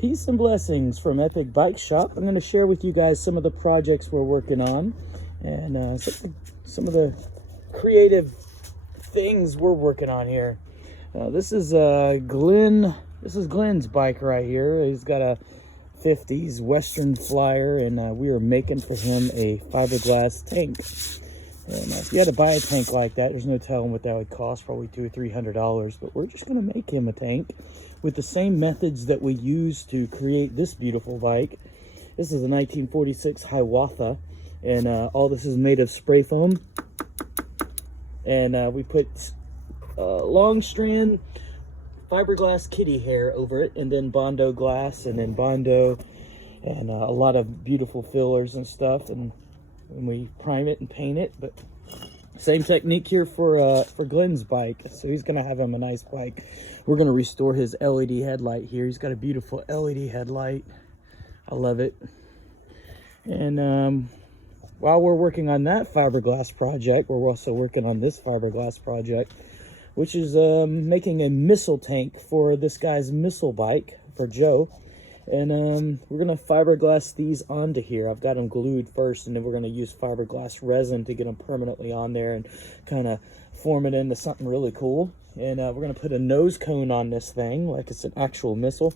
Peace and blessings from Epic Bike Shop. I'm going to share with you guys some of the projects we're working on and some of the creative things we're working on here. This is Glenn's bike right here. He's got a 50s Western Flyer, and we are making for him a fiberglass tank. And if you had to buy a tank like that, there's no telling what that would cost, probably $200 or $300. But we're just going to make him a tank with the same methods that we used to create this beautiful bike. This is a 1946 Hiawatha, and all this is made of spray foam. And we put long strand fiberglass kitty hair over it, and then Bondo glass, and then Bondo, and a lot of beautiful fillers and stuff. And we prime it and paint it. But same technique here for Glenn's bike. So he's gonna have him a nice bike. We're gonna restore his LED headlight here. He's got a beautiful LED headlight. I love it. And while we're working on that fiberglass project, we're also working on this fiberglass project, which is making a missile tank for this guy's missile bike for Joe. And we're gonna fiberglass these onto here. I've got them glued first, and then we're gonna use fiberglass resin to get them permanently on there and kind of form it into something really cool. And we're gonna put a nose cone on this thing like it's an actual missile.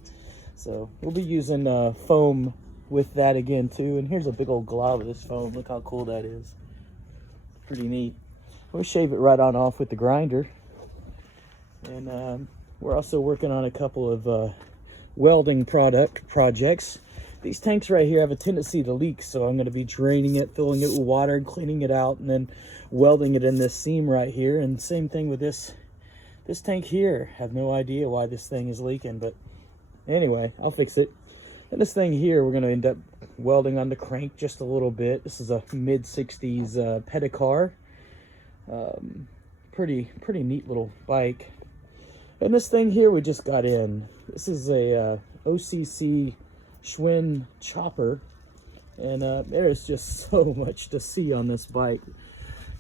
So we'll be using foam with that again too. And here's a big old glob of this foam. Look how cool that is. Pretty neat. We'll shave it right on off with the grinder. And we're also working on a couple of welding projects. These tanks right here have a tendency to leak, so I'm going to be draining it, filling it with water, cleaning it out, and then welding it in this seam right here. And same thing with this tank here. I have no idea why this thing is leaking, but anyway, I'll fix it. And this thing here, we're going to end up welding on the crank just a little bit. This is a mid-60s Pedicar. Pretty neat little bike. And this thing here we just got in. This is a OCC Schwinn chopper. And there is just so much to see on this bike.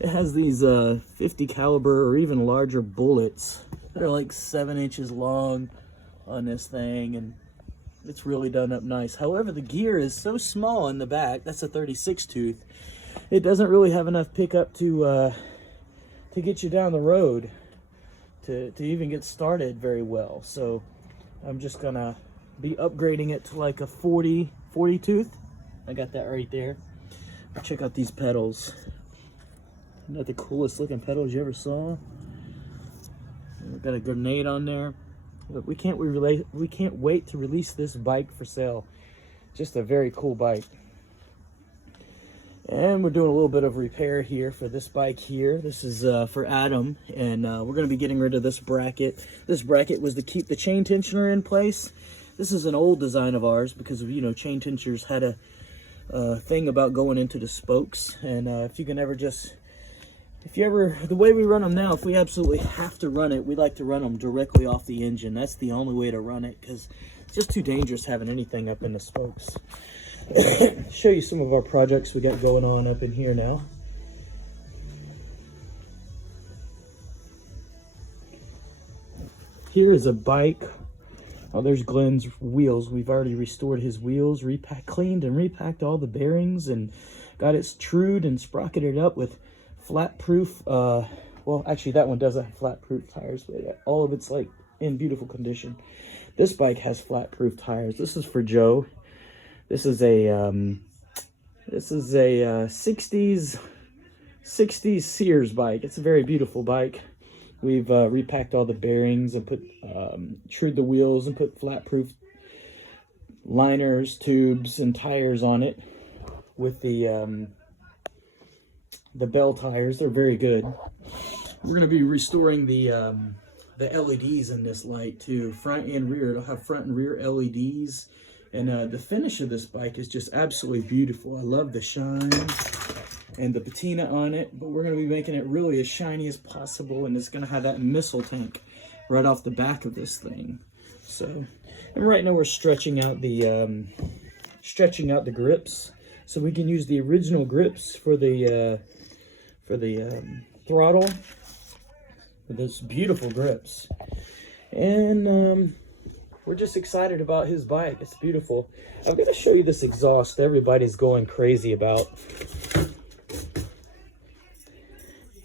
It has these 50 caliber or even larger bullets. They're like 7 inches long on this thing, and it's really done up nice. However, the gear is so small in the back. That's a 36 tooth. It doesn't really have enough pickup to get you down the road. To even get started very well. So I'm just gonna be upgrading it to like a 40 tooth. I got that right there. Check out these pedals. Isn't that the coolest looking pedals you ever saw? We've got a grenade on there. But we can't wait to release this bike for sale. Just a very cool bike. And we're doing a little bit of repair here for this bike here. This is for Adam, and we're going to be getting rid of this bracket. This bracket was to keep the chain tensioner in place. This is an old design of ours because, you know, chain tensioners had a thing about going into the spokes. And the way we run them now, if we absolutely have to run it, we like to run them directly off the engine. That's the only way to run it because it's just too dangerous having anything up in the spokes. Show you some of our projects we got going on up in here now. Here is a bike. Oh, there's Glenn's wheels. We've already restored his wheels, cleaned and repacked all the bearings, and got it trued and sprocketed up with flat proof. Well, actually, that one doesn't have flat proof tires, but all of it's like in beautiful condition. This bike has flat proof tires. This is for Joe. This is a 60s Sears bike. It's a very beautiful bike. We've repacked all the bearings and put trued the wheels and put flat proof liners, tubes, and tires on it with the bell tires. They're very good. We're going to be restoring the LEDs in this light too, front and rear. It'll have front and rear LEDs. And the finish of this bike is just absolutely beautiful. I love the shine and the patina on it, but we're going to be making it really as shiny as possible, and it's going to have that missile tank right off the back of this thing. So, and right now we're stretching out the grips, so we can use the original grips for the throttle. With those beautiful grips. And we're just excited about his bike. It's beautiful. I'm going to show you this exhaust everybody's going crazy about.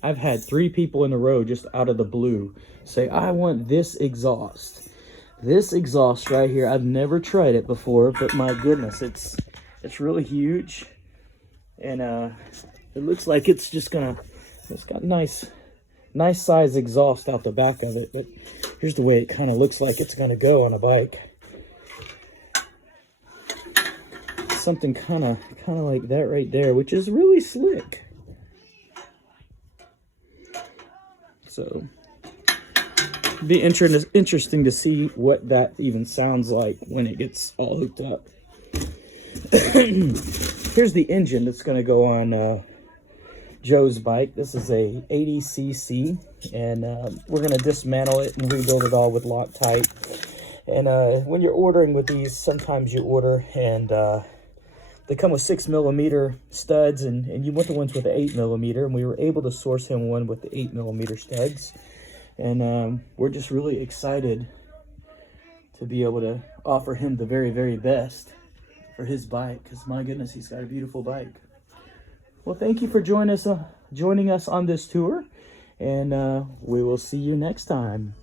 I've had 3 people in a row just out of the blue say, I want this exhaust. This exhaust right here, I've never tried it before, but my goodness, it's really huge. And it looks like it's just gonna, it's got nice size exhaust out the back of it. But here's the way it kind of looks like it's gonna go on a bike. Something kind of like that right there, which is really slick. So be interesting to see what that even sounds like when it gets all hooked up. Here's the engine that's going to go on Joe's bike. This is a 80cc, and we're going to dismantle it and rebuild it all with Loctite. And when you're ordering with these, sometimes you order and they come with 6mm studs, and you want the ones with the 8mm, and we were able to source him one with the 8mm studs. And we're just really excited to be able to offer him the very, very best for his bike, because my goodness, he's got a beautiful bike. Well, thank you for joining us on this tour, and we will see you next time.